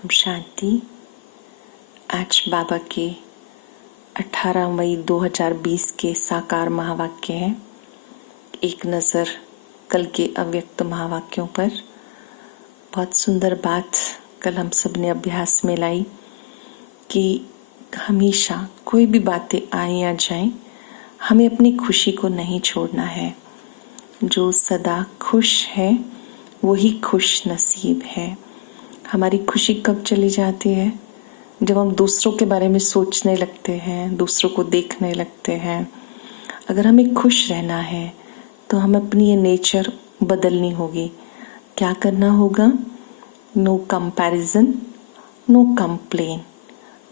ओम शांति। आज बाबा के 18 मई 2020 के साकार महावाक्य हैं। एक नज़र कल के अव्यक्त महावाक्यों पर। बहुत सुंदर बात कल हम सब ने अभ्यास में लाई कि हमेशा कोई भी बातें आए या जाएं, हमें अपनी खुशी को नहीं छोड़ना है। जो सदा खुश है वही खुश नसीब है। हमारी खुशी कब चली जाती है? जब हम दूसरों के बारे में सोचने लगते हैं, दूसरों को देखने लगते हैं। अगर हमें खुश रहना है तो हम अपनी ये नेचर बदलनी होगी। क्या करना होगा? No comparison, no complain.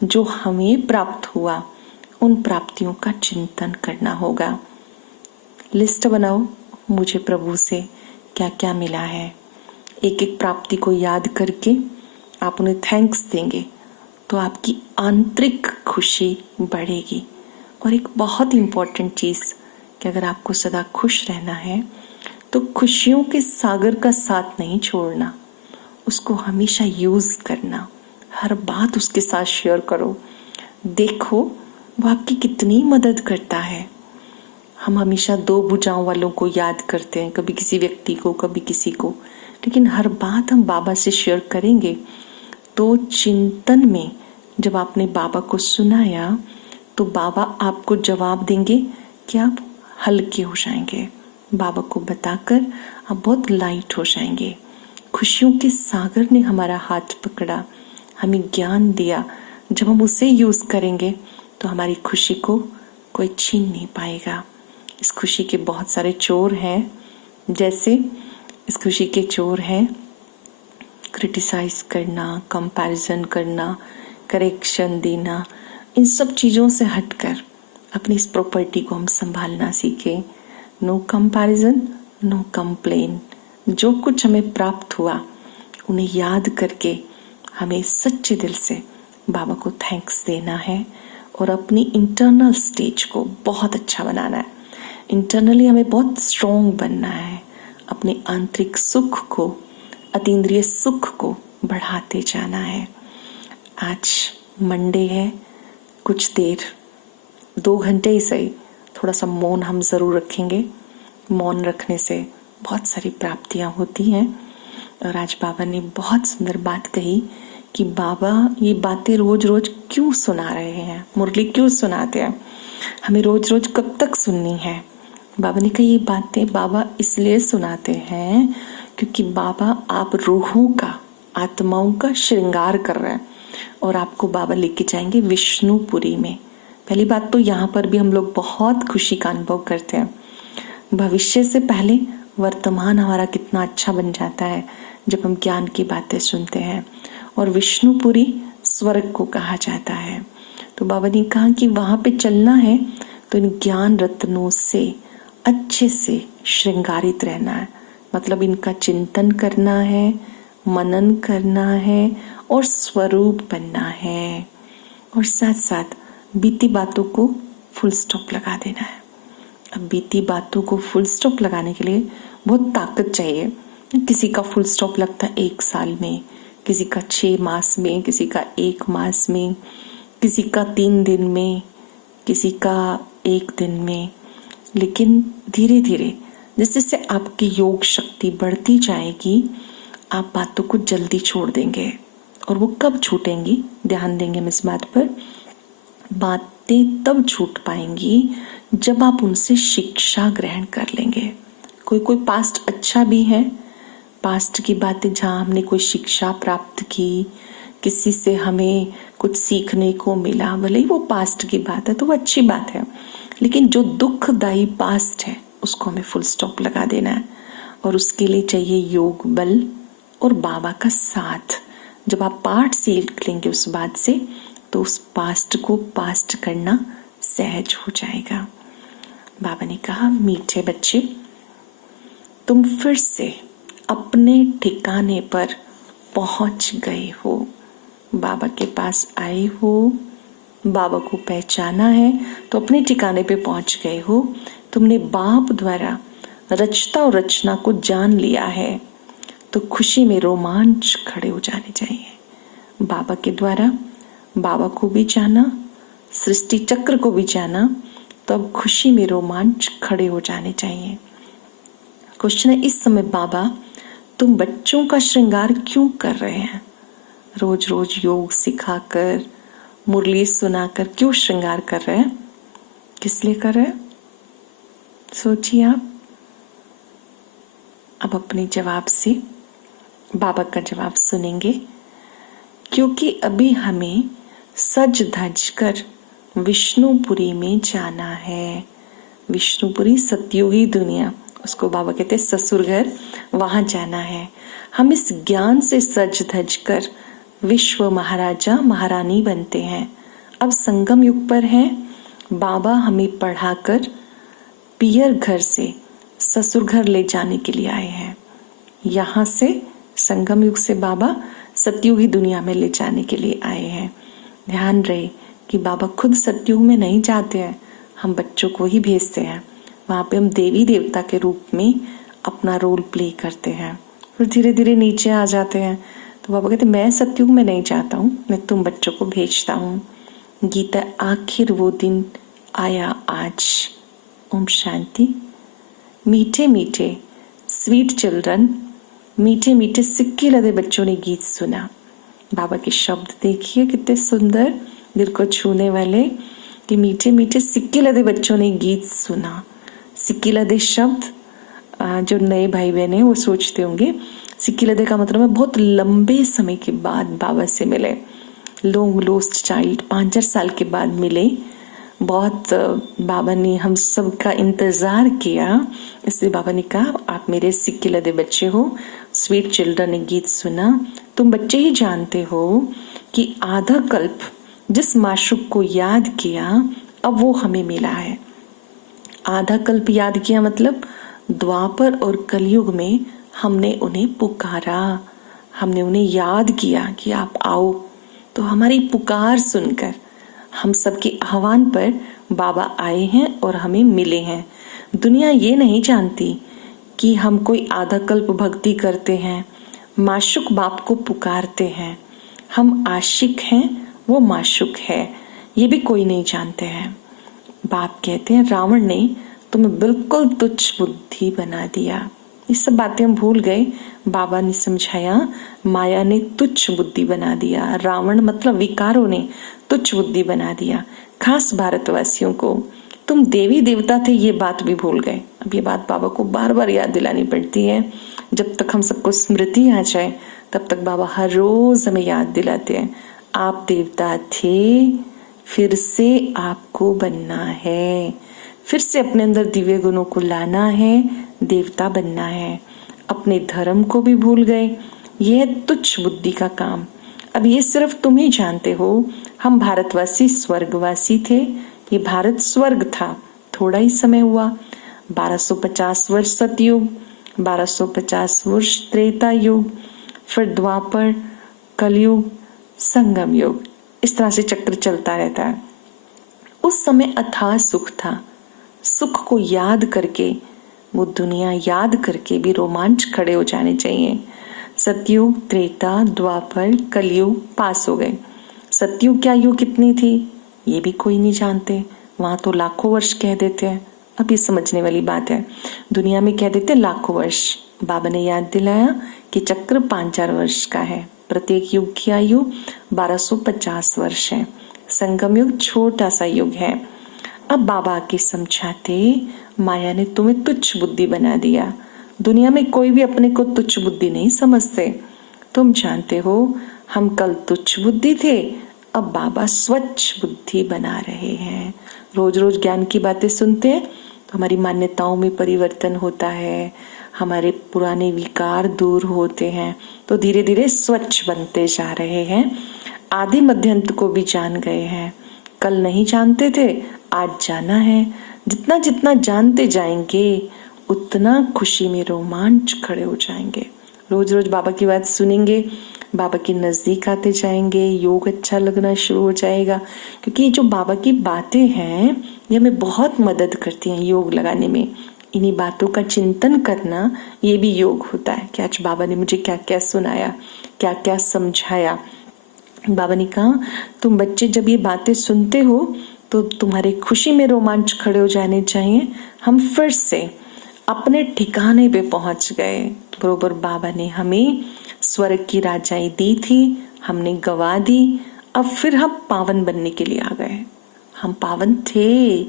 जो हमें प्राप्त हुआ उन प्राप्तियों का चिंतन करना होगा। लिस्ट बनाओ, मुझे प्रभु से क्या क्या मिला है। एक एक प्राप्ति को याद करके आप उन्हें थैंक्स देंगे तो आपकी आंतरिक खुशी बढ़ेगी। और एक बहुत इम्पोर्टेंट चीज़ कि अगर आपको सदा खुश रहना है तो खुशियों के सागर का साथ नहीं छोड़ना, उसको हमेशा यूज़ करना। हर बात उसके साथ शेयर करो। देखो वो आपकी कितनी मदद करता है। हम हमेशा दो भुजाओं वालों को याद करते हैं, कभी किसी व्यक्ति को, कभी किसी को, लेकिन हर बात हम बाबा से शेयर करेंगे तो चिंतन में जब आपने बाबा को सुनाया तो बाबा आपको जवाब देंगे कि आप हल्के हो जाएंगे। बाबा को बताकर आप बहुत लाइट हो जाएंगे। खुशियों के सागर ने हमारा हाथ पकड़ा, हमें ज्ञान दिया। जब हम उसे यूज़ करेंगे तो हमारी खुशी को कोई छीन नहीं पाएगा। इस खुशी के बहुत सारे चोर हैं। जैसे इस खुशी के चोर हैं क्रिटिसाइज करना, कंपैरिजन करना, करेक्शन देना। इन सब चीज़ों से हटकर अपनी इस प्रॉपर्टी को हम संभालना सीखें। No comparison, no complain. जो कुछ हमें प्राप्त हुआ उन्हें याद करके हमें सच्चे दिल से बाबा को थैंक्स देना है और अपनी इंटरनल स्टेज को बहुत अच्छा बनाना है। इंटरनली हमें बहुत स्ट्रॉन्ग बनना है। अपने आंतरिक सुख को, अतीन्द्रिय सुख को बढ़ाते जाना है। आज मंडे है, कुछ देर 2 घंटे ही सही थोड़ा सा मौन हम ज़रूर रखेंगे। मौन रखने से बहुत सारी प्राप्तियां होती हैं। और आज बाबा ने बहुत सुंदर बात कही कि बाबा ये बातें रोज रोज क्यों सुना रहे हैं, मुरली क्यों सुनाते हैं, हमें रोज रोज कब तक सुननी है। बाबा ने कहा ये बातें बाबा इसलिए सुनाते हैं क्योंकि बाबा आप रूहों का, आत्माओं का श्रृंगार कर रहे हैं और आपको बाबा लेके जाएंगे विष्णुपुरी में। पहली बात तो यहाँ पर भी हम लोग बहुत खुशी का अनुभव करते हैं। भविष्य से पहले वर्तमान हमारा कितना अच्छा बन जाता है जब हम ज्ञान की बातें सुनते हैं। और विष्णुपुरी स्वर्ग को कहा जाता है। तो बाबा ने कहा कि वहां पे चलना है तो इन ज्ञान रत्नों से अच्छे से श्रृंगारित रहना है। मतलब इनका चिंतन करना है, मनन करना है और स्वरूप बनना है। और साथ साथ बीती बातों को फुल स्टॉप लगा देना है। अब बीती बातों को फुल स्टॉप लगाने के लिए बहुत ताकत चाहिए। किसी का फुल स्टॉप लगता है 1 साल में, किसी का 6 मास में, किसी का 1 मास में, किसी का 3 दिन में, किसी का 1 दिन में। लेकिन धीरे धीरे जैसे जैसे आपकी योग शक्ति बढ़ती जाएगी आप बातों को जल्दी छोड़ देंगे। और वो कब छूटेंगी, ध्यान देंगे हम इस बात पर। बातें तब छूट पाएंगी जब आप उनसे शिक्षा ग्रहण कर लेंगे। कोई कोई पास्ट अच्छा भी है, पास्ट की बातें जहाँ हमने कोई शिक्षा प्राप्त की, किसी से हमें कुछ सीखने को मिला, भले ही वो पास्ट की बात है तो वो अच्छी बात है। लेकिन जो दुखदायी पास्ट है उसको हमें फुल स्टॉप लगा देना है। और उसके लिए चाहिए योग बल और बाबा का साथ। जब आप पाठ सीख लेंगे उस बात से तो उस पास्ट को पास्ट करना सहज हो जाएगा। बाबा ने कहा मीठे बच्चे, तुम फिर से अपने ठिकाने पर पहुंच गए हो। बाबा के पास आए हो, बाबा को पहचाना है तो अपने ठिकाने पे पहुंच गए हो। तुमने बाप द्वारा रचता और रचना को जान लिया है तो खुशी में रोमांच खड़े हो जाने चाहिए। बाबा के द्वारा बाबा को भी जाना, सृष्टि चक्र को भी जाना, तो अब खुशी में रोमांच खड़े हो जाने चाहिए। क्वेश्चन है, इस समय बाबा तुम बच्चों का श्रृंगार क्यों कर रहे हैं? रोज रोज योग सिखाकर, मुरली सुनाकर क्यों श्रृंगार कर रहे हैं? किस लिए कर रहे हैं? सोचिए आप। अब अपने जवाब से बाबा का जवाब सुनेंगे। क्योंकि अभी हमें सज धज कर विष्णुपुरी में जाना है। विष्णुपुरी सतयुगी दुनिया, उसको बाबा कहते हैं ससुर घर, वहां जाना है। हम इस ज्ञान से सज धज कर विश्व महाराजा महारानी बनते हैं। अब संगम युग पर हैं। बाबा हमें पढ़ाकर पियर घर से ससुर घर ले जाने के लिए आए हैं। यहाँ से संगम युग से बाबा सतयुगी दुनिया में ले जाने के लिए आए हैं। ध्यान रहे कि बाबा खुद सतयुग में नहीं जाते हैं, हम बच्चों को ही भेजते हैं। वहां पे हम देवी देवता के रूप में अपना रोल प्ले करते हैं, फिर धीरे धीरे नीचे आ जाते हैं। तो बाबा कहते मैं सतयुग में नहीं जाता हूँ, मैं तुम बच्चों को भेजता हूँ। गीता, आखिर वो दिन आया आज। ओम शांति। मीठे मीठे स्वीट चिल्ड्रन, मीठे मीठे सिक्के लदे बच्चों ने गीत सुना। बाबा के शब्द देखिए कितने सुंदर, दिल को छूने वाले, कि मीठे मीठे सिक्के लदे बच्चों ने गीत सुना। सिक्के लदे शब्द, जो नए भाई बहन है वो सोचते होंगे सिक्के लदे का मतलब है बहुत लंबे समय के बाद बाबा से मिले। लॉन्ग लोस्ट चाइल्ड, 5-4 साल के बाद मिले। बहुत बाबा ने हम सब का इंतजार किया, इसलिए बाबा ने कहा आप मेरे सिक्के लदे बच्चे हो। स्वीट चिल्ड्रन ने गीत सुना। तुम बच्चे ही जानते हो कि आधा कल्प जिस माशूक को याद किया अब वो हमें मिला है। आधा कल्प याद किया मतलब द्वापर और कलयुग में हमने उन्हें पुकारा, हमने उन्हें याद किया कि आप आओ। तो हमारी पुकार सुनकर हम सबके आह्वान पर बाबा आए हैं और हमें मिले हैं। दुनिया ये नहीं जानती कि हम कोई आधा कल्प भक्ति करते हैं, माशुक बाप को पुकारते हैं। हम आशिक हैं, वो माशुक है, ये भी कोई नहीं जानते हैं। बाप कहते हैं रावण ने तुम्हें बिल्कुल तुच्छ बुद्धि बना दिया। ये सब बातें हम भूल गए। बाबा ने समझाया माया ने तुच्छ बुद्धि बना दिया। रावण मतलब विकारों ने तुच्छ बुद्धि बना दिया। खास भारतवासियों को तुम देवी देवता थे ये बात भी भूल गए। अब ये बात बाबा को बार बार याद दिलानी पड़ती है। जब तक हम सबको स्मृति आ जाए तब तक बाबा हर रोज हमें याद दिलाते हैं आप देवता थे, फिर से आपको बनना है, फिर से अपने अंदर दिव्य गुणों को लाना है, देवता बनना है। अपने धर्म को भी भूल गए। ये है तुच्छ बुद्धि का काम। अब ये सिर्फ तुम ही जानते हो। हम भारतवासी स्वर्गवासी थे, ये भारत स्वर्ग था। थोड़ा ही समय हुआ, 1250 वर्ष सतयुग, 1250 वर्ष त्रेता युग, फिर द्वापर, कलयुग, संगम युग। इस तरह से चक्र चलता रहता है। उस समय अथाह सुख था। सुख को याद करके, वो दुनिया याद करके भी रोमांच खड़े हो जाने चाहिए। सतयुग, त्रेता, द्वापर, कलयुग पास हो गए। सतयुग क्या युग कितनी थी ये भी कोई नहीं जानते। वहां तो लाखों वर्ष कह देते हैं। अब ये समझने वाली बात है। दुनिया में कह देते लाखों वर्ष। बाबा ने याद दिलाया कि चक्र 5-4 वर्ष का है। प्रत्येक युग की आयु 1250 वर्ष है। संगम युग छोटा सा युग है। अब बाबा के समझाते माया ने तुम्हें तुच्छ बुद्धि बना दिया। दुनिया में कोई भी अपने को तुच्छ बुद्धि नहीं समझते। तुम जानते हो हम कल तुच्छ बुद्धि थे, अब बाबा स्वच्छ बुद्धि बना रहे हैं। रोज रोज ज्ञान की बातें सुनते हैं तो हमारी मान्यताओं में परिवर्तन होता है, हमारे पुराने विकार दूर होते हैं, तो धीरे धीरे स्वच्छ बनते जा रहे हैं। आदि मध्य अंत को भी जान गए हैं। कल नहीं जानते थे, आज जाना है। जितना जितना जानते जाएंगे उतना खुशी में रोमांच खड़े हो जाएंगे। रोज रोज बाबा की बात सुनेंगे, बाबा के नजदीक आते जाएंगे, योग अच्छा लगना शुरू हो जाएगा। क्योंकि ये जो बाबा की बातें हैं ये हमें बहुत मदद करती हैं योग लगाने में। इन्हीं बातों का चिंतन करना ये भी योग होता है कि आज बाबा ने मुझे क्या क्या सुनाया, क्या क्या समझाया। बाबा ने कहा, तुम बच्चे जब ये बातें सुनते हो तो तुम्हारी खुशी में रोमांच खड़े हो जाने चाहिए। हम फिर से अपने ठिकाने पे पहुंच गए। बरोबर बाबा ने हमें स्वर्ग की राजाई दी थी, हमने गवा दी, अब फिर हम पावन बनने के लिए आ गए। हम पावन थे,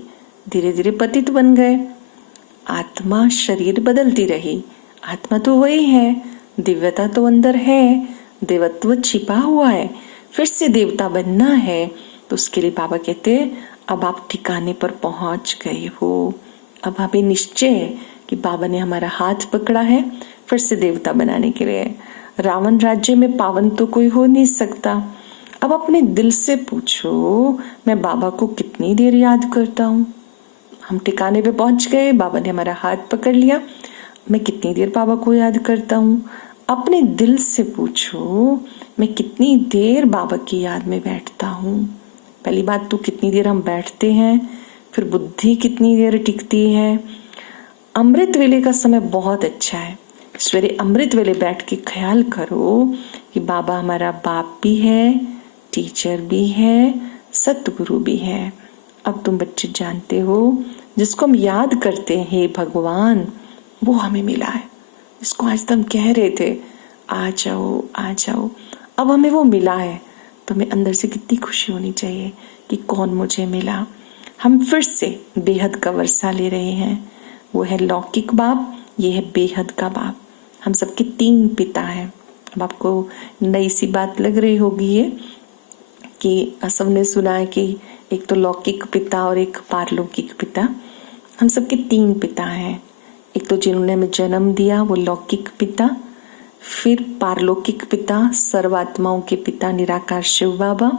धीरे धीरे पतित बन गए। आत्मा शरीर बदलती रही, आत्मा तो वही है, दिव्यता तो अंदर है, देवत्व छिपा हुआ है, फिर से देवता बनना है। तो उसके लिए बाबा कहते अब आप ठिकाने पर पहुंच गए हो। अब हमें निश्चय है कि बाबा ने हमारा हाथ पकड़ा है फिर से देवता बनाने के लिए। रावण राज्य में पावन तो कोई हो नहीं सकता। अब अपने दिल से पूछो, मैं बाबा को कितनी देर याद करता हूँ। हम ठिकाने पे पहुंच गए, बाबा ने हमारा हाथ पकड़ लिया, मैं कितनी देर बाबा को याद करता हूँ। अपने दिल से पूछो, मैं कितनी देर बाबा की याद में बैठता हूँ। पहली बात तो कितनी देर हम बैठते हैं, फिर बुद्धि कितनी देर टिकती है। अमृत वेले का समय बहुत अच्छा है। सवेरे अमृत वेले बैठ के ख्याल करो कि बाबा हमारा बाप भी है, टीचर भी है, सतगुरु भी है। अब तुम बच्चे जानते हो, जिसको हम याद करते हैं हे भगवान, वो हमें मिला है। जिसको आज तक कह रहे थे आ जाओ आ जाओ, अब हमें वो मिला है। तो हमें अंदर से कितनी खुशी होनी चाहिए कि कौन मुझे मिला। हम फिर से बेहद का वर्षा ले रहे हैं। वो है लौकिक बाप, ये है बेहद का बाप। हम सबके 3 पिता हैं। अब आपको नई सी बात लग रही होगी ये कि सबने सुना है कि एक तो लौकिक पिता और एक पारलौकिक पिता। हम सबके 3 पिता हैं। एक तो जिन्होंने हमें जन्म दिया वो लौकिक पिता, फिर पारलौकिक पिता सर्वात्माओं के पिता निराकार शिव बाबा,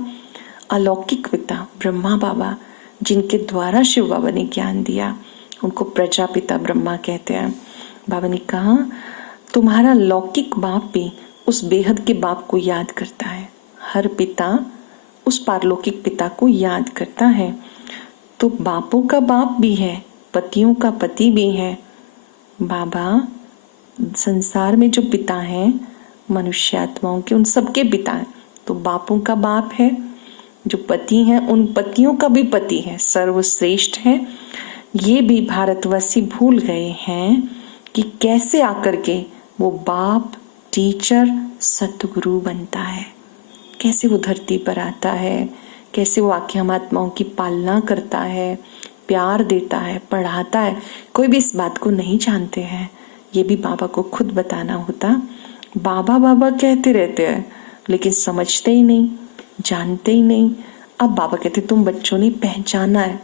अलौकिक पिता ब्रह्मा बाबा जिनके द्वारा शिव बाबा ने ज्ञान दिया, उनको प्रजापिता ब्रह्मा कहते हैं। बाबा ने कहा तुम्हारा लौकिक बाप भी उस बेहद के बाप को याद करता है। हर पिता उस पारलौकिक पिता को याद करता है। तो बापों का बाप भी है, पतियों का पति भी है। बाबा संसार में जो पिता हैं मनुष्य आत्माओं के, उन सबके पिता हैं। तो बापों का बाप है, जो पति हैं उन पतियों का भी पति है, सर्वश्रेष्ठ है। ये भी भारतवासी भूल गए हैं कि कैसे आकर के वो बाप, टीचर, सतगुरु बनता है, कैसे वो धरती पर आता है, कैसे वो आके हम आत्माओं की पालना करता है, प्यार देता है, पढ़ाता है। कोई भी इस बात को नहीं जानते हैं, ये भी बाबा को खुद बताना होता। बाबा बाबा कहते रहते हैं लेकिन समझते ही नहीं, जानते ही नहीं। अब बाबा कहते तुम बच्चों ने पहचाना है।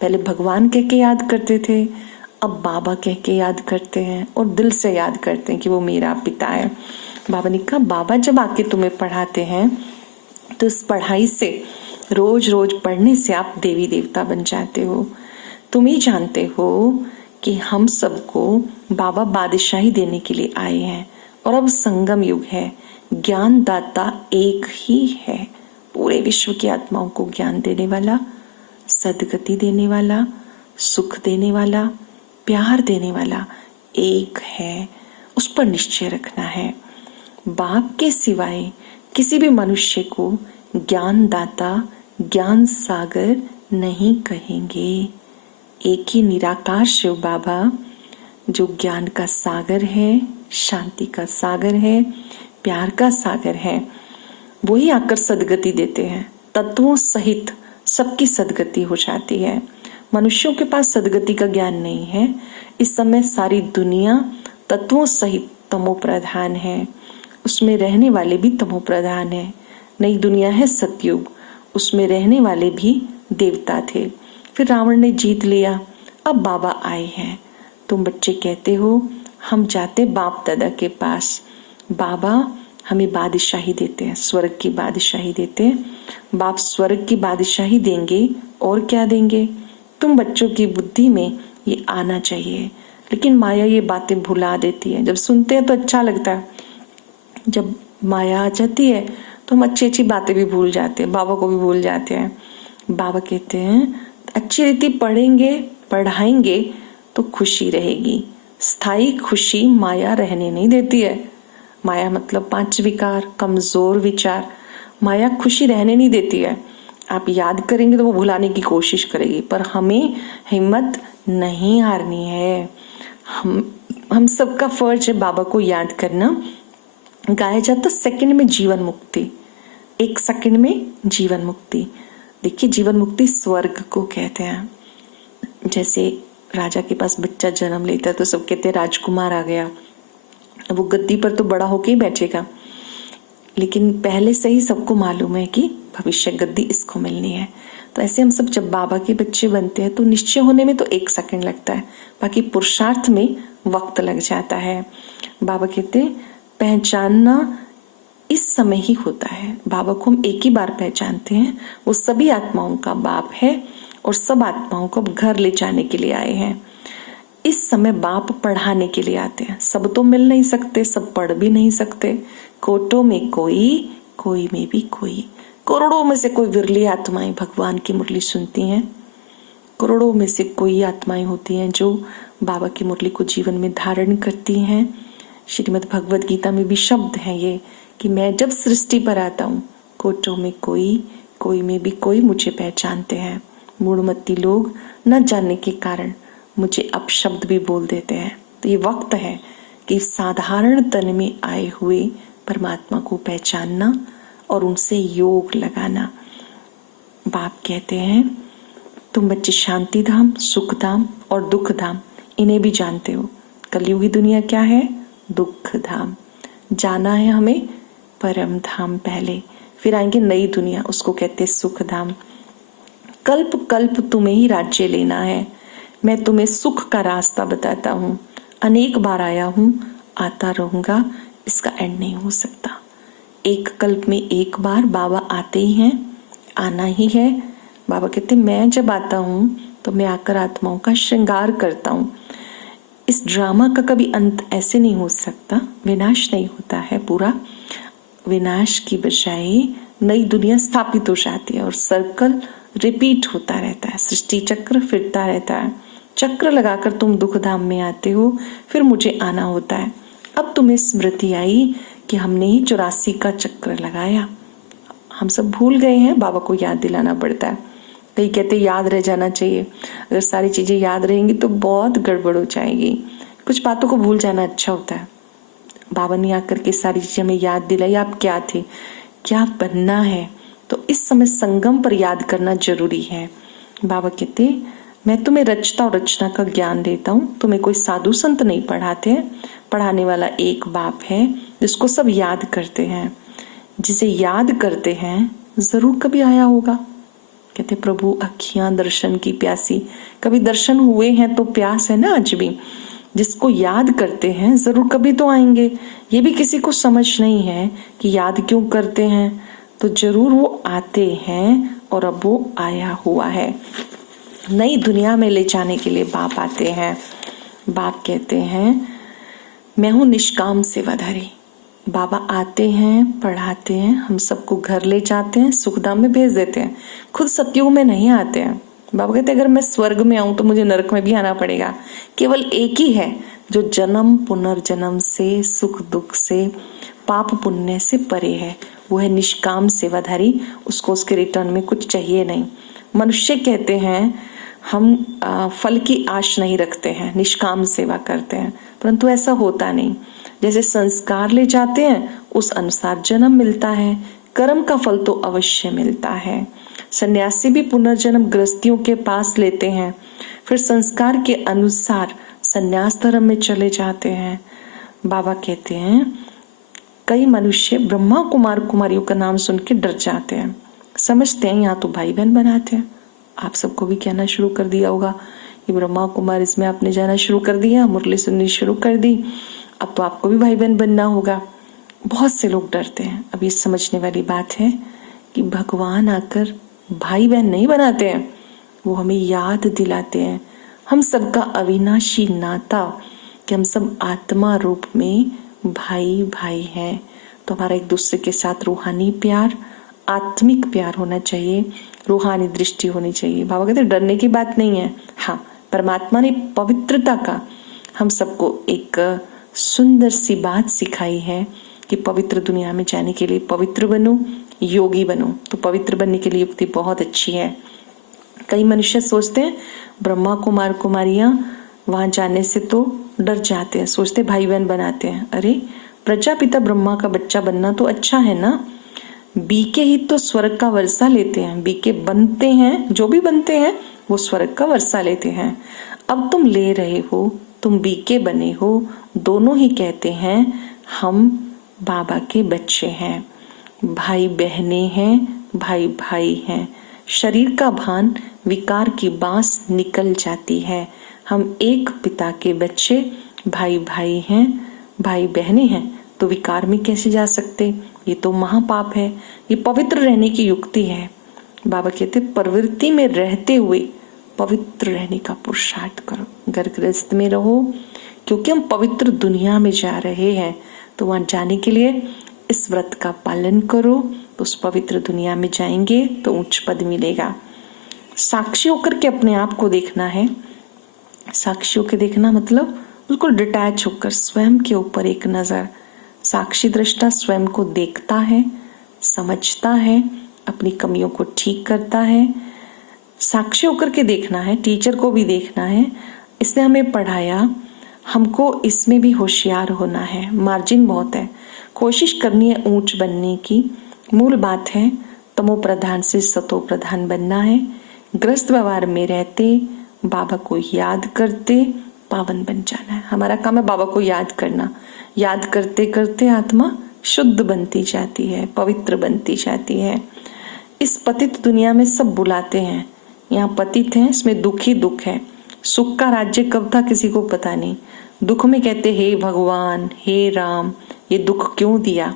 पहले भगवान कह के याद करते थे, अब बाबा कह के याद करते हैं और दिल से याद करते हैं कि वो मेरा पिता है। बाबा ने कहा बाबा जब आके तुम्हें पढ़ाते हैं तो इस पढ़ाई से, रोज रोज पढ़ने से आप देवी देवता बन जाते हो। तुम ही जानते हो कि हम सबको बाबा बादशाही देने के लिए आए हैं और अब संगम युग है। ज्ञान दाता एक ही है, पूरे विश्व की आत्माओं को ज्ञान देने वाला, सदगति देने वाला, सुख देने वाला, प्यार देने वाला एक है। उस पर निश्चय रखना है। बाप के सिवाय किसी भी मनुष्य को ज्ञान दाता, ज्ञान सागर नहीं कहेंगे। एक ही निराकार शिव बाबा जो ज्ञान का सागर है, शांति का सागर है, प्यार का सागर है, वही आकर सदगति देते हैं। तत्वों सहित सबकी सदगति हो जाती है। मनुष्यों के पास सदगति का ज्ञान नहीं है। इस समय सारी दुनिया तत्वों सहित तमो प्रधान है, उसमें रहने वाले भी तमो प्रधान है। नई दुनिया है सतयुग, उसमें रहने वाले भी देवता थे। फिर रावण ने जीत लिया, अब बाबा आए हैं। तुम बच्चे कहते हो हम जाते बाप दादा के पास, बाबा हमें बादशाही देते हैं, स्वर्ग की बादशाही देते हैं। बाप स्वर्ग की बादशाही देंगे और क्या देंगे। तुम बच्चों की बुद्धि में ये आना चाहिए, लेकिन माया ये बातें भुला देती है। जब सुनते हैं तो अच्छा लगता है, जब माया आ जाती है तो हम अच्छी अच्छी बातें भी भूल जाते हैं, बाबा को भी भूल जाते हैं। बाबा कहते हैं अच्छी रीति पढ़ेंगे, पढ़ाएंगे तो खुशी रहेगी। स्थायी खुशी माया रहने नहीं देती है। माया मतलब 5 विकार, कमजोर विचार। माया खुशी रहने नहीं देती है। आप याद करेंगे तो वो भुलाने की कोशिश करेगी, पर हमें हिम्मत नहीं हारनी है। हम सबका फर्ज है बाबा को याद करना। गाया जाता सेकंड में जीवन मुक्ति, 1 सेकंड में जीवन मुक्ति। देखिए, जीवन मुक्ति स्वर्ग को कहते हैं। जैसे राजा के पास बच्चा जन्म लेता है तो सब कहते हैं राजकुमार आ गया, वो गद्दी पर तो बड़ा होके ही बैठेगा, लेकिन पहले से ही सबको मालूम है कि भविष्य गद्दी इसको मिलनी है। तो ऐसे हम सब जब बाबा के बच्चे बनते हैं तो निश्चय होने में तो 1 सेकंड लगता है, बाकी पुरुषार्थ में वक्त लग जाता है। बाबा कहते हैं पहचानना इस समय ही होता है। बाबा को हम एक ही बार पहचानते हैं, वो सभी आत्माओं का बाप है और सब आत्माओं को घर ले जाने के लिए आए हैं। इस समय बाप पढ़ाने के लिए आते हैं। सब तो मिल नहीं सकते, सब पढ़ भी नहीं सकते। कोटों में कोई, कोई में भी कोई, करोड़ों में से कोई विरली आत्माएं भगवान की मुरली सुनती हैं। करोड़ों में से कोई आत्माएं होती हैं जो बाबा की मुरली को जीवन में धारण करती हैं। श्रीमद् भगवद गीता में भी शब्द है ये कि मैं जब सृष्टि पर आता हूँ, कोटों में कोई, कोई में भी कोई मुझे पहचानते हैं। मूढ़मती लोग न जानने के कारण मुझे अपशब्द भी बोल देते हैं। तो ये वक्त है कि साधारण तन में आए हुए परमात्मा को पहचानना और उनसे योग लगाना। बाप कहते हैं तुम बच्चे शांति धाम, सुख धाम और दुख धाम इन्हें भी जानते हो। कलयुगी दुनिया क्या है? दुख धाम। जाना है हमें परम धाम पहले, फिर आएंगे नई दुनिया, उसको कहते सुख धाम। कल्प कल्प तुम्हें ही राज्य लेना है। मैं तुम्हें सुख का रास्ता बताता हूँ। अनेक बार आया हूँ, आता रहूंगा, इसका एंड नहीं हो सकता। एक कल्प में एक बार बाबा आते ही हैं, आना ही है। बाबा कहते मैं जब आता हूँ तो मैं आकर आत्माओं का श्रृंगार करता हूँ। इस ड्रामा का कभी अंत ऐसे नहीं हो सकता, विनाश नहीं होता है पूरा। विनाश की बजाय नई दुनिया स्थापित हो जाती है और सर्कल रिपीट होता रहता है, सृष्टि चक्र फिरता रहता है। चक्र लगाकर तुम दुख धाम में आते हो, फिर मुझे आना होता है। अब तुम्हें स्मृति आई कि हमने ही 84 का चक्र लगाया। हम सब भूल गए हैं, बाबा को याद दिलाना पड़ता है। कई कहते याद रह जाना चाहिए। अगर सारी चीजें याद रहेंगी तो बहुत गड़बड़ हो जाएगी। कुछ बातों को भूल जाना अच्छा होता है। बाबा ने आकर के सारी चीजें हमें याद दिलाई, आप क्या थे, क्या बनना है। तो इस समय संगम पर याद करना जरूरी है। बाबा कहते मैं तुम्हें रचता और रचना का ज्ञान देता हूँ। तुम्हें कोई साधु संत नहीं पढ़ाते हैं, पढ़ाने वाला एक बाप है जिसको सब याद करते हैं। जिसे याद करते हैं जरूर कभी आया होगा। कहते प्रभु अखियां दर्शन की प्यासी, कभी दर्शन हुए हैं तो प्यास है ना आज भी। जिसको याद करते हैं जरूर कभी तो आएंगे। ये भी किसी को समझ नहीं है कि याद क्यों करते हैं, तो जरूर वो आते हैं और अब वो आया हुआ है। नई दुनिया में ले जाने के लिए बाप आते हैं। बाप कहते हैं मैं हूं निष्काम सेवाधारी। बाबा आते हैं, पढ़ाते हैं, हम सबको घर ले जाते हैं, सुखधाम में भेज देते हैं। खुद सतयुग में नहीं आते हैं। बाबा कहते अगर मैं स्वर्ग में आऊं तो मुझे नरक में भी आना पड़ेगा। केवल एक ही है जो जन्म पुनर्जन्म से, सुख दुख से, पाप पुण्य से परे है, वो है निष्काम सेवाधारी। उसको उसके रिटर्न में कुछ चाहिए नहीं। मनुष्य कहते हैं हम फल की आश नहीं रखते हैं, निष्काम सेवा करते हैं, परंतु ऐसा होता नहीं। जैसे संस्कार ले जाते हैं उस अनुसार जन्म मिलता है, कर्म का फल तो अवश्य मिलता है। सन्यासी भी पुनर्जन्म गृहस्थियों के पास लेते हैं, फिर संस्कार के अनुसार सन्यास धर्म में चले जाते हैं। बाबा कहते हैं कई मनुष्य ब्रह्मा कुमार कुमारियों का नाम सुन के डर जाते हैं, समझते हैं यहाँ तो भाई बहन बनाते हैं। आप सबको भी कहना शुरू कर दिया होगा कि ब्रह्मा कुमार इसमें आपने जाना शुरू कर दिया, मुरली सुननी शुरू कर दी, अब तो आपको भी भाई बहन बनना होगा। बहुत से लोग डरते हैं। अब ये समझने वाली बात है कि भगवान आकर भाई बहन नहीं बनाते हैं, वो हमें याद दिलाते हैं हम सबका अविनाशी नाता, कि हम सब आत्मा रूप में भाई भाई हैं। तो हमारा एक दूसरे के साथ रूहानी प्यार, आत्मिक प्यार होना चाहिए, रूहानी दृष्टि होनी चाहिए। बाबा कहते डरने की बात नहीं है। हाँ, परमात्मा ने पवित्रता का हम सबको एक सुंदर सी बात सिखाई है कि पवित्र दुनिया में जाने के लिए पवित्र बनो, योगी बनो। तो पवित्र बनने के लिए युक्ति बहुत अच्छी है। कई मनुष्य सोचते हैं ब्रह्मा कुमार कुमारियां वहां जाने से तो डर जाते हैं, सोचते भाई बहन बनाते हैं। अरे प्रजापिता ब्रह्मा का बच्चा बनना तो अच्छा है ना। बीके ही तो स्वर्ग का वर्षा लेते हैं, बीके बनते हैं, जो भी बनते हैं वो स्वर्ग का वर्षा लेते हैं। अब तुम ले रहे हो, तुम बीके बने हो, दोनों ही कहते हैं हम बाबा के बच्चे हैं, भाई बहने हैं, भाई भाई हैं। शरीर का भान, विकार की बांस निकल जाती है। हम एक पिता के बच्चे, भाई भाई हैं, भाई बहने हैं, तो विकार में कैसे जा सकते? ये तो महापाप है। ये पवित्र रहने की युक्ति है। बाबा कहते प्रवृत्ति में रहते हुए पवित्र रहने का पुरुषार्थ करो, गर्भग्रस्त में रहो, क्योंकि हम पवित्र दुनिया में जा रहे हैं। तो वहां जाने के लिए इस व्रत का पालन करो, तो उस पवित्र दुनिया में जाएंगे तो उच्च पद मिलेगा। साक्षी होकर के अपने आप को देखना है। साक्षी होकर देखना मतलब बिल्कुल डिटैच होकर स्वयं के ऊपर एक नजर। साक्षी दृष्टा स्वयं को देखता है, समझता है, अपनी कमियों को ठीक करता है। साक्षी होकर के देखना है, टीचर को भी देखना है। इसने हमें पढ़ाया, हमको इसमें भी होशियार होना है। मार्जिन बहुत है, कोशिश करनी है ऊंच बनने की। मूल बात है तमो प्रधान से सतो प्रधान बनना है। ग्रस्त व्यवहार में रहते, बाबा को याद करते पावन बन जाना है। हमारा काम है बाबा को याद करना। याद करते करते आत्मा शुद्ध बनती जाती है, पवित्र बनती जाती है। इस पतित दुनिया में सब बुलाते हैं, यहाँ पतित है, इसमें दुख ही दुख है। सुख का राज्य कब था किसी को पता नहीं। दुख में कहते हे भगवान, हे राम, ये दुख क्यों दिया?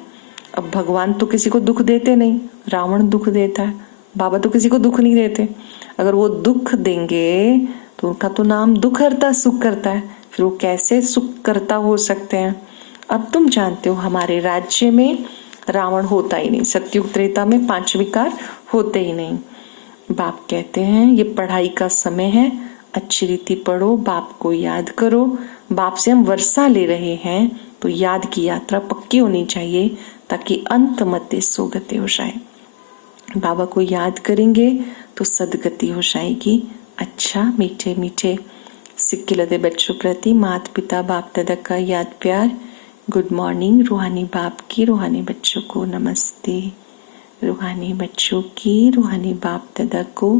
अब भगवान तो किसी को दुख देते नहीं, रावण दुख देता है। बाबा तो किसी को दुख नहीं देते। अगर वो दुख देंगे तो उनका तो नाम दुख हरता सुख करता है, फिर वो कैसे सुख करता हो सकते हैं? अब तुम जानते हो हमारे राज्य में रावण होता ही नहीं, सतयुग त्रेता में 5 विकार होते ही नहीं। बाप कहते हैं ये पढ़ाई का समय है, अच्छी रीति पढ़ो, बाप को याद करो। बाप से हम वर्षा ले रहे हैं तो याद की यात्रा पक्की होनी चाहिए, ताकि अंत मते सोगति हो जाए। बाबा को याद करेंगे तो सदगति हो जाएगी। अच्छा मीठे मीठे सिक्के लदे बच्चों प्रति माता पिता बाप दादा का याद प्यार। Good morning. रूहानी बाप की रूहानी बच्चों को नमस्ते। रूहानी बच्चों की रूहानी बाप दादा को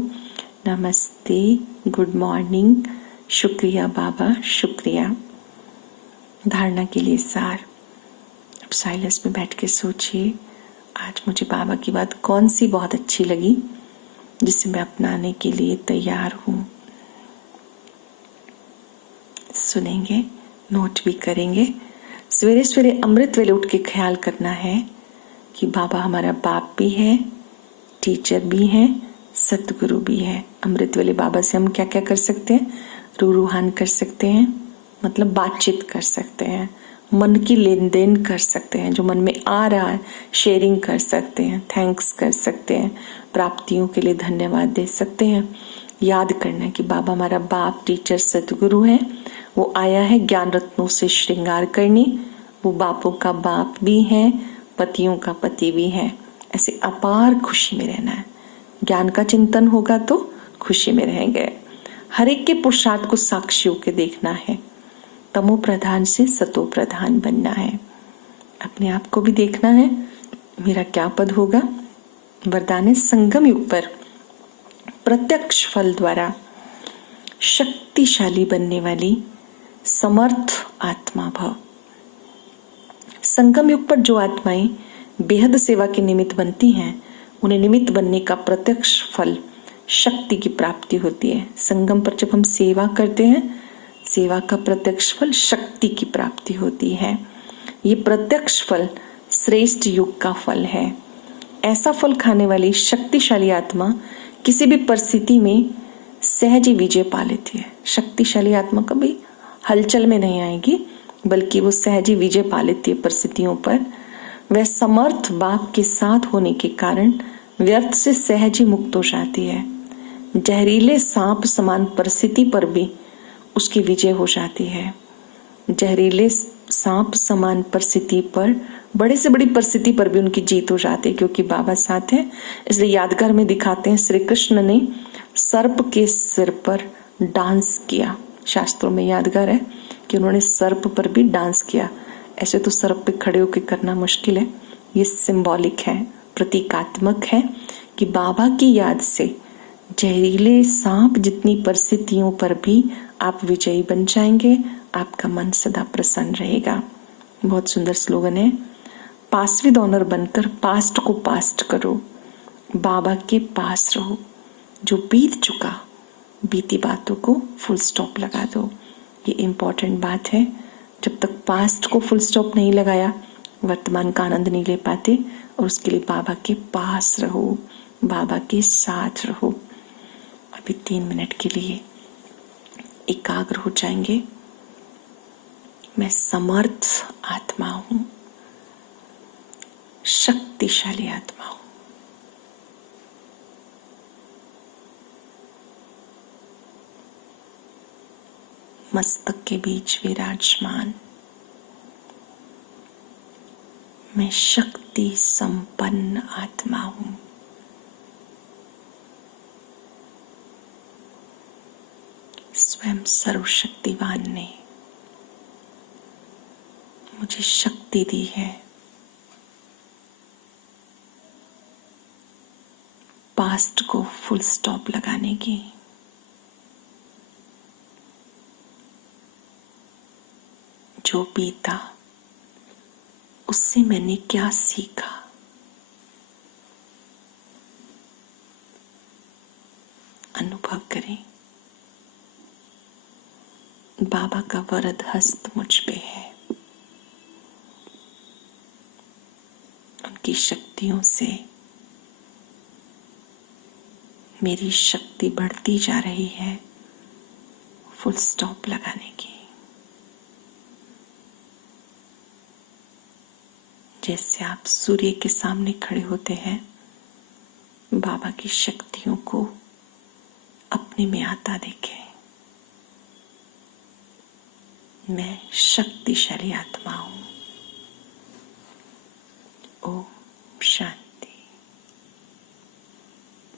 नमस्ते, गुड मॉर्निंग। शुक्रिया बाबा, शुक्रिया। धारणा के लिए सार। अब साइलेंस में बैठ के सोचिए आज मुझे बाबा की बात कौन सी बहुत अच्छी लगी जिसे मैं अपनाने के लिए तैयार हूं। सुनेंगे, नोट भी करेंगे। सवेरे सवेरे अमृत वेले उठ के ख्याल करना है कि बाबा हमारा बाप भी है, टीचर भी है, सतगुरु भी है। अमृत वेले बाबा से हम क्या क्या कर सकते हैं? रूहान कर सकते हैं, मतलब बातचीत कर सकते हैं, मन की लेन देन कर सकते हैं, जो मन में आ रहा है शेयरिंग कर सकते हैं, थैंक्स कर सकते हैं, प्राप्तियों के लिए धन्यवाद दे सकते हैं। याद करना है कि बाबा हमारा बाप टीचर सतगुरु है। वो आया है ज्ञान रत्नों से श्रृंगार करने। वो बापों का बाप भी है, पतियों का पति भी है। ऐसे अपार खुशी में रहना है। ज्ञान का चिंतन होगा तो खुशी में रहेंगे। हर एक के पुरुषार्थ को साक्षी होकर देखना है। तमो प्रधान से सतो प्रधान बनना है। अपने आप को भी देखना है, मेरा क्या पद होगा। वरदान है संगम युग पर प्रत्यक्ष फल द्वारा शक्तिशाली बनने वाली समर्थ आत्मा भव। संगम युग पर जो आत्माएं बेहद सेवा के निमित्त बनती हैं, उन्हें निमित्त बनने का प्रत्यक्ष फल शक्ति की प्राप्ति होती है। संगम पर जब हम सेवा करते हैं, सेवा का प्रत्यक्ष फल शक्ति की प्राप्ति होती है। ये प्रत्यक्ष फल श्रेष्ठ युग का फल है। ऐसा फल खाने वाली शक्तिशाली आत्मा किसी भी परिस्थिति में सहज ही विजय पा लेती है। शक्तिशाली आत्मा कभी हलचल में नहीं आएगी, बल्कि वो सहज ही विजय पा लेती है परिस्थितियों पर। वह समर्थ बाप के साथ होने के कारण व्यर्थ से सहज ही मुक्त हो जाती है। जहरीले सांप समान परिस्थिति पर भी उसकी विजय हो जाती है। जहरीले सांप समान परिस्थिति पर बड़े से बड़ी परिस्थिति पर भी उनकी जीत हो जाती है, क्योंकि बाबा साथ हैं। इसलिए यादगार में दिखाते हैं श्री कृष्ण ने सर्प के सिर पर डांस किया। शास्त्रों में यादगार है कि उन्होंने सर्प पर भी डांस किया। ऐसे तो सर्प पे खड़े होकर करना मुश्किल है। ये सिंबॉलिक है, प्रतीकात्मक है कि बाबा की याद से जहरीले सांप जितनी परिस्थितियों पर भी आप विजयी बन जाएंगे, आपका मन सदा प्रसन्न रहेगा। बहुत सुंदर स्लोगन है। पास विद ऑनर बनकर पास्ट को पास्ट करो, बाबा के पास रहो। जो बीत चुका, बीती बातों को फुल स्टॉप लगा दो। ये इम्पोर्टेंट बात है। जब तक पास्ट को फुल स्टॉप नहीं लगाया, वर्तमान का आनंद नहीं ले पाते। और उसके लिए बाबा के पास रहो, बाबा के साथ रहो। अभी 3 मिनट के लिए एकाग्र हो जाएंगे। मैं समर्थ आत्मा हूं, शक्तिशाली आत्मा हूं। मस्तक के बीच विराजमान मैं शक्ति संपन्न आत्मा हूं। स्वयं सर्वशक्तिवान ने मुझे शक्ति दी है पास्ट को फुल स्टॉप लगाने की। जो बीता उससे मैंने क्या सीखा, अनुभव करें। बाबा का वरद हस्त मुझ पे है। उनकी शक्तियों से मेरी शक्ति बढ़ती जा रही है फुल स्टॉप लगाने की। जैसे आप सूर्य के सामने खड़े होते हैं, बाबा की शक्तियों को अपने में आता देखें। मैं शक्तिशाली आत्मा हूं।